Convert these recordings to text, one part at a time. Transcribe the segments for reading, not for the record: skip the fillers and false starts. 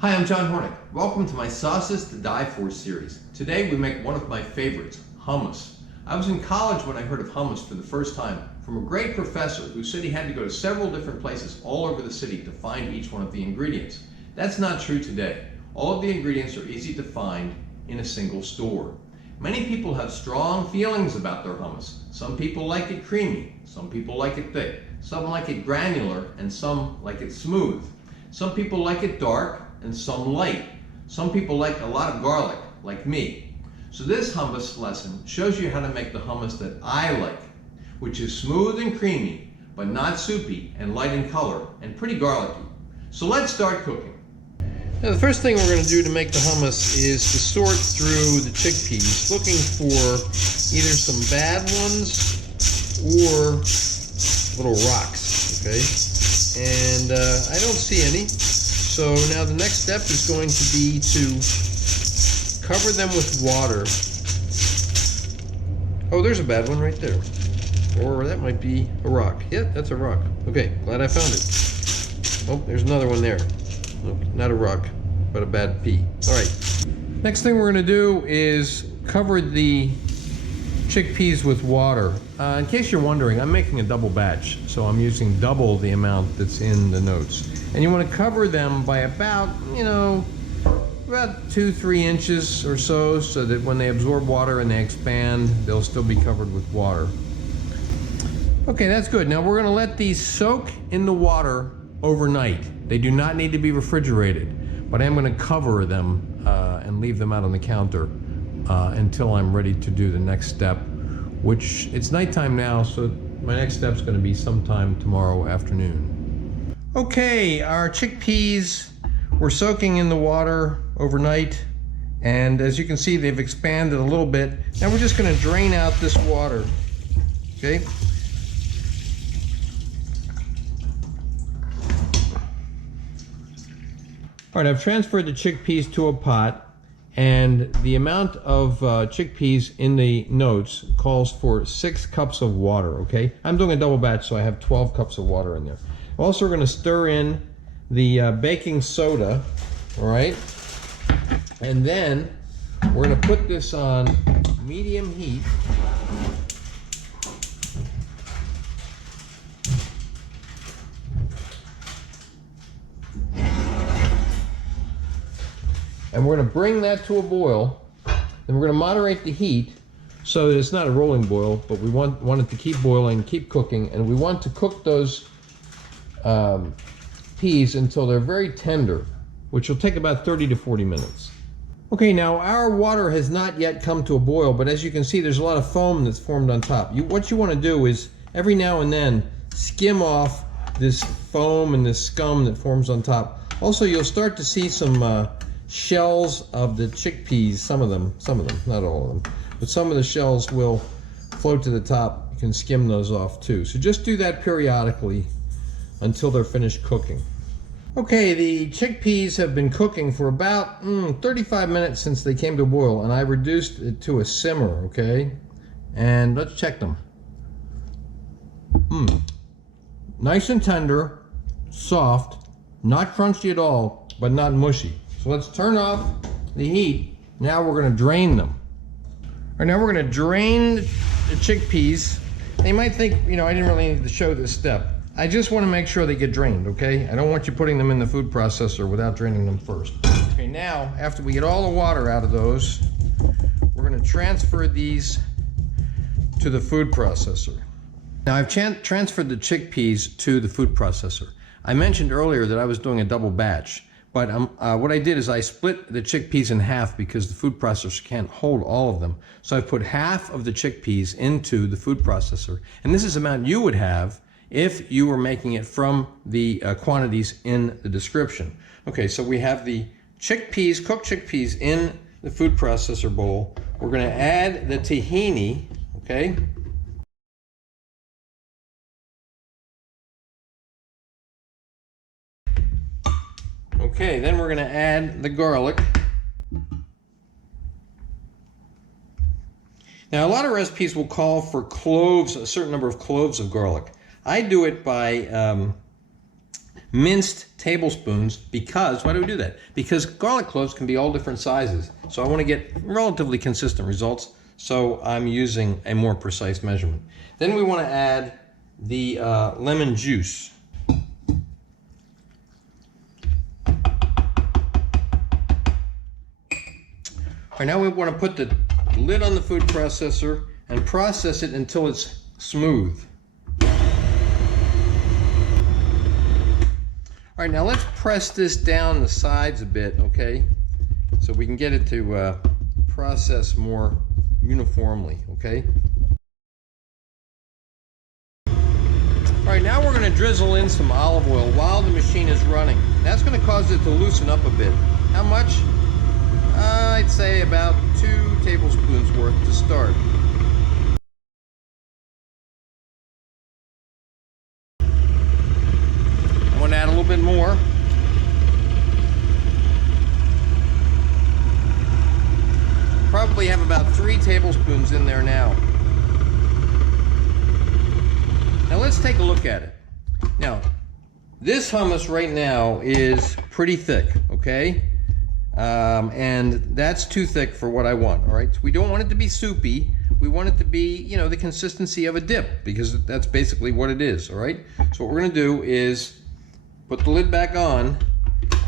Hi, I'm John Hornick. Welcome to my Sauces to Die For series. Today we make one of my favorites, hummus. I was in college when I heard of hummus for the first time from a great professor who said he had to go to several different places all over the city to find each one of the ingredients. That's not true today. All of the ingredients are easy to find in a single store. Many people have strong feelings about their hummus. Some people like it creamy, some people like it thick, some like it granular, and some like it smooth. Some people like it dark and some light. Some people like a lot of garlic, like me. So this hummus lesson shows you how to make the hummus that I like, which is smooth and creamy, but not soupy and light in color and pretty garlicky. So let's start cooking. Now the first thing we're going to do to make the hummus is to sort through the chickpeas, looking for either some bad ones or little rocks, okay? And I don't see any. So now the next step is going to be to cover them with water. Oh, there's a bad one right there. Or that might be a rock. Yeah, that's a rock. Okay, glad I found it. Oh, there's another one there. Nope, not a rock, but a bad pea. All right. Next thing we're going to do is cover the chickpeas with water. In case you're wondering, I'm making a double batch, so I'm using double the amount that's in the notes. And you want to cover them by about, about 2-3 inches or so that when they absorb water and they expand, they'll still be covered with water. Okay, that's good. Now we're going to let these soak in the water overnight. They do not need to be refrigerated, but I'm going to cover them and leave them out on the counter until I'm ready to do the next step, which it's nighttime now, so my next step is going to be sometime tomorrow afternoon. Okay, our chickpeas were soaking in the water overnight, and as you can see, they've expanded a little bit. Now we're just going to drain out this water, okay? All right, I've transferred the chickpeas to a pot, and the amount of chickpeas in the notes calls for 6 cups of water, okay? I'm doing a double batch, so I have 12 cups of water in there. Also, we're going to stir in the baking soda, all right? And then we're going to put this on medium heat. And we're going to bring that to a boil. Then we're going to moderate the heat so that it's not a rolling boil, but we want it to keep boiling, keep cooking, and we want to cook those peas until they're very tender, which will take about 30 to 40 minutes. Okay, now our water has not yet come to a boil, but as you can see, there's a lot of foam that's formed on top. What you want to do is every now and then skim off this foam and this scum that forms on top. Also, you'll start to see some shells of the chickpeas, some of them, not all of them, but some of the shells will float to the top. You can skim those off too. So just do that periodically until they're finished cooking. Okay, the chickpeas have been cooking for about 35 minutes since they came to boil, and I reduced it to a simmer, okay? And let's check them. Nice and tender, soft, not crunchy at all, but not mushy. So let's turn off the heat. Now we're going to drain them. All right, now we're going to drain the chickpeas. You might think, I didn't really need to show this step. I just want to make sure they get drained, okay? I don't want you putting them in the food processor without draining them first. Okay, now, after we get all the water out of those, we're going to transfer these to the food processor. Now, I've transferred the chickpeas to the food processor. I mentioned earlier that I was doing a double batch. But what I did is I split the chickpeas in half because the food processor can't hold all of them. So I put half of the chickpeas into the food processor. And this is the amount you would have if you were making it from the quantities in the description. Okay, so we have the chickpeas, cooked chickpeas in the food processor bowl. We're going to add the tahini, okay? Okay, then we're going to add the garlic. Now, a lot of recipes will call for cloves, a certain number of cloves of garlic. I do it by minced tablespoons. Because, why do we do that? Because garlic cloves can be all different sizes. So I want to get relatively consistent results. So I'm using a more precise measurement. Then we want to add the lemon juice. All right, now we want to put the lid on the food processor and process it until it's smooth. All right, now let's press this down the sides a bit, okay? So we can get it to process more uniformly, okay? All right, now we're going to drizzle in some olive oil while the machine is running. That's going to cause it to loosen up a bit. How much? I'd say about 2 tablespoons worth to start. I'm going to add a little bit more. Probably have about 3 tablespoons in there now. Now let's take a look at it. Now, this hummus right now is pretty thick, okay? And that's too thick for what I want, all right? We don't want it to be soupy. We want it to be, you know, the consistency of a dip, because that's basically what it is, all right? So what we're gonna do is put the lid back on,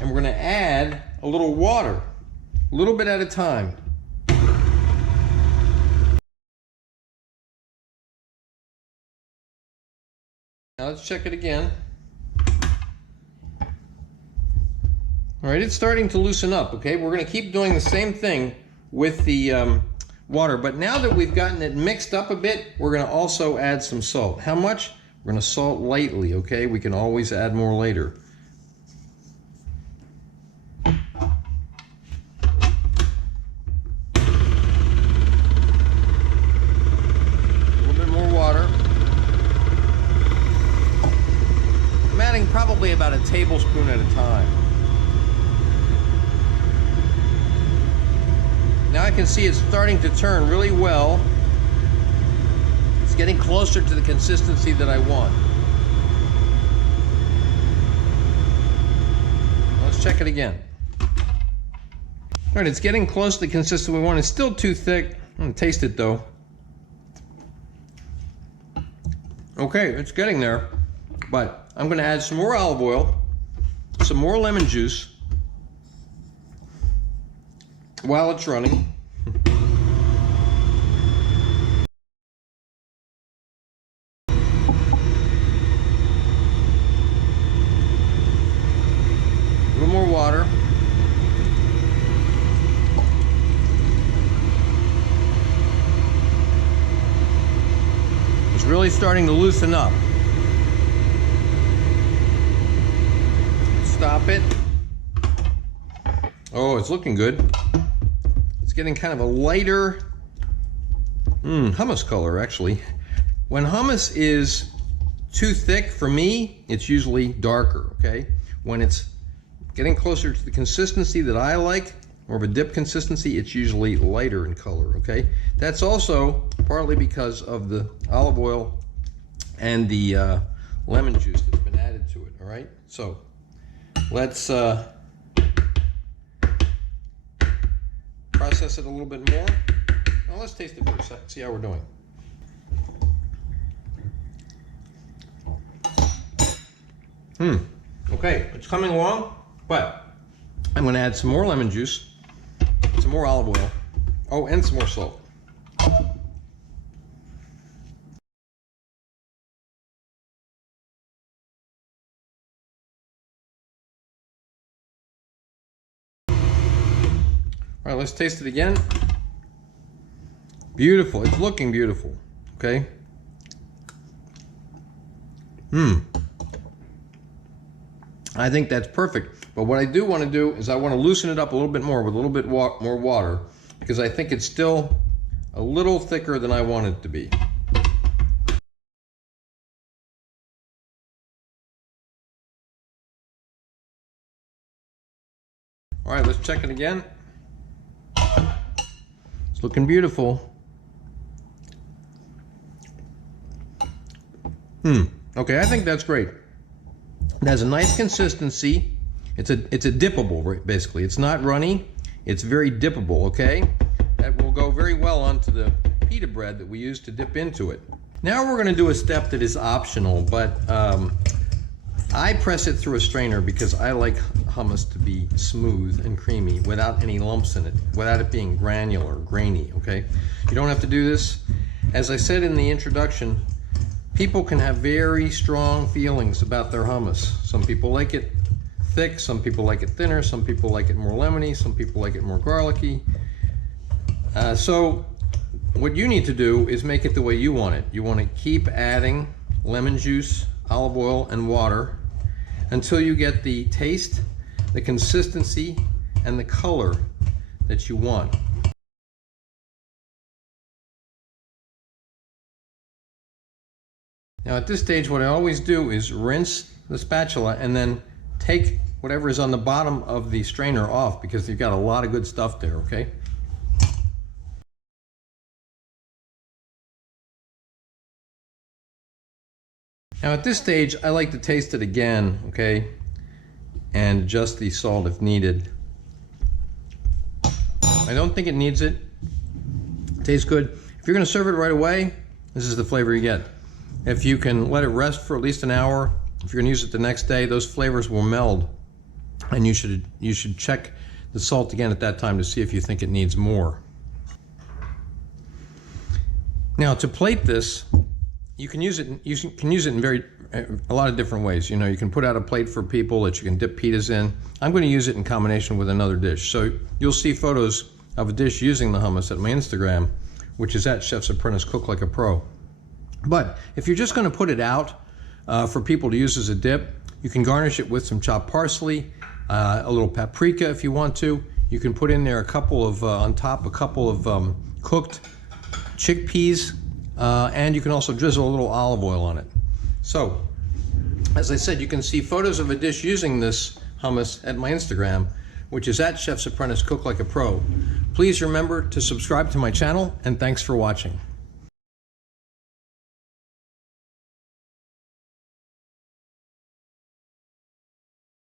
and we're gonna add a little water, a little bit at a time. Now let's check it again. All right, it's starting to loosen up, okay? We're gonna keep doing the same thing with the water, but now that we've gotten it mixed up a bit, we're gonna also add some salt. How much? We're gonna salt lightly, okay? We can always add more later. A little bit more water. I'm adding probably about a tablespoon at a time. Now I can see it's starting to turn really well. It's getting closer to the consistency that I want. Let's check it again. All right, it's getting close to the consistency we want. It's still too thick. I'm gonna taste it though. Okay, it's getting there, but I'm gonna add some more olive oil, some more lemon juice, while it's running. A little more water. It's really starting to loosen up. Stop it. Oh, it's looking good. It's getting kind of a lighter hummus color, actually. When hummus is too thick, for me, it's usually darker, okay? When it's getting closer to the consistency that I like, more of a dip consistency, it's usually lighter in color, okay? That's also partly because of the olive oil and the lemon juice that's been added to it, all right? So let's process it a little bit more. Now let's taste it for a second, see how we're doing. Okay, it's coming along, but I'm gonna add some more lemon juice, some more olive oil, oh, and some more salt. All right, let's taste it again. Beautiful, it's looking beautiful, okay? I think that's perfect. But what I do want to do is I want to loosen it up a little bit more with a little bit more water, because I think it's still a little thicker than I want it to be. All right, let's check it again. It's looking beautiful. Okay, I think that's great. It has a nice consistency. It's a dippable, basically. It's not runny. It's very dippable, okay? That will go very well onto the pita bread that we use to dip into it. Now we're gonna do a step that is optional, but I press it through a strainer because I like hummus to be smooth and creamy without any lumps in it, without it being granular, grainy, okay? You don't have to do this. As I said in the introduction, people can have very strong feelings about their hummus. Some people like it thick, some people like it thinner, some people like it more lemony, some people like it more garlicky. So what you need to do is make it the way you want it. You want to keep adding lemon juice, olive oil, and water until you get the taste, the consistency, and the color that you want. Now at this stage, what I always do is rinse the spatula and then take whatever is on the bottom of the strainer off, because you've got a lot of good stuff there, okay? Now at this stage, I like to taste it again, okay? And adjust the salt if needed. I don't think it needs it. It tastes good. If you're gonna serve it right away, this is the flavor you get. If you can let it rest for at least an hour, if you're gonna use it the next day, those flavors will meld. And you should check the salt again at that time to see if you think it needs more. Now to plate this, you can use it in a lot of different ways. You know, you can put out a plate for people that you can dip pitas in. I'm going to use it in combination with another dish. So you'll see photos of a dish using the hummus at my Instagram, which is at Chef's Apprentice Cook Like a Pro. But if you're just going to put it out for people to use as a dip, you can garnish it with some chopped parsley, a little paprika if you want to. You can put in there on top a couple of cooked chickpeas. And you can also drizzle a little olive oil on it. So, as I said, you can see photos of a dish using this hummus at my Instagram, which is at Chef's Apprentice Cook Like a Pro. Please remember to subscribe to my channel, and thanks for watching.